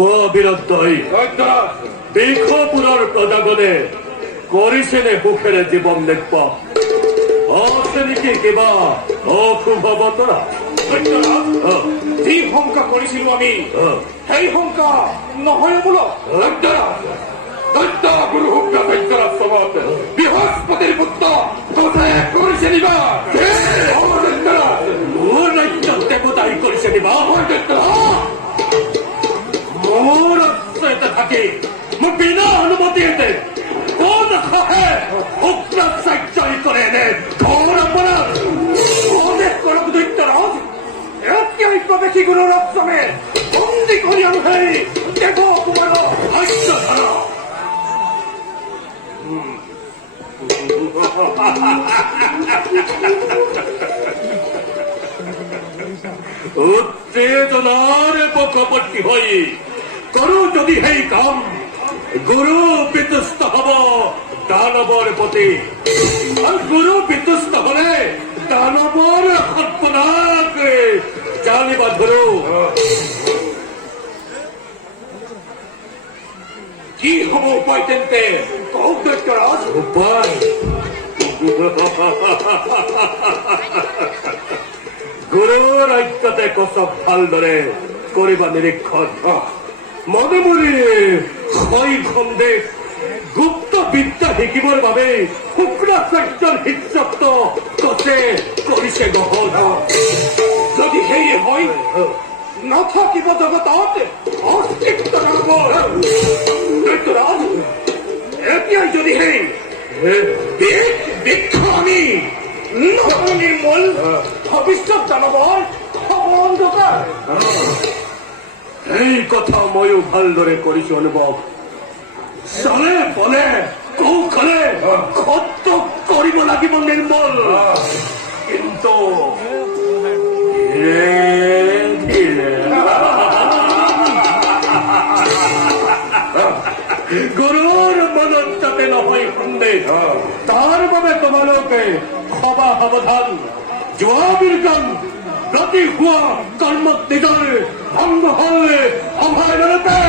খোৱা বিৰদ্ধই বিষপুৰৰ প্ৰজাগণে কৰিছেনে সুখেৰে জীৱন নিৰ্বাহ? আছে নেকি কিবা অশুভ বতৰা? যি শংকা কৰিছিলো আমি সেই শংকা নহয় বোলো। গুৰু শুক্ৰ দৈত্যৰাজ চবত বৃহস্পতিৰ পুত্ৰ তোতে কৰিছে নিবা মোৰ ৰাজ্যত দেৱতাই কৰিছে নিবা? মোৰ আশ্ৰয়তে থাকি মোৰ বিনা অনুমতিতে কোন সাহে শুক্ৰাচাৰ্যই কৰে নে ঘোৰ অপৰাধ? অনেক কৰক দৈত্যৰাজ, এতিয়াই প্ৰৱেশী গুৰু ৰক্তমে বন্দী কৰি আনো সেই দেৱ কুমাৰক ভাষ্য ধৰ। উত্তেজনাৰে পক্ষপতি হৈ কৰো যদি সেই কাম, গুৰু বিতুষ্ট হব দানৱৰ প্ৰতি, আৰু গুৰু বিতুষ্ট হলে দানৱৰ সৰ্বনাশ জানিবা ধৰো। কি হব উপায় তেন্তে কওক দৈত্যৰাজ। উপায় গুৰুৰ ৰাজ্যতে কচক ভালদৰে কৰিবা নিৰীক্ষণ। মনে মনে হয় সন্দেহ গুপ্ত বিদ্যা শিকিবৰ বাবে শুক্ৰাচাৰ্যৰ শিষ্যত্ব কচে কৰিছে গ্ৰহণ। যদি সেয়ে হয় নাথাকিব জগতত অস্তিত্ব নামৰ দৈত্যৰাজ। এতিয়াই যদি সেই বৃক্ষ আমি নিৰ্মূল ভৱিষ্যত দানৱৰ অন্ধকাৰ। এই কথা ময়ো ভালদৰে কৰিছো অনুভৱ। চলে বলে কৌশলে খত্ত কৰিব লাগিব নিৰ্মল, কিন্তু ধীৰে ধীৰে। গুৰুৰ মনত যাতে নহয় সন্দেহ, তাৰ বাবে তোমালোকে সবা সাৱধান। যোৱা বীৰজন প্ৰতি হোৱা কৰ্মত নিজৰ ভংগ হল সভাই নলতে।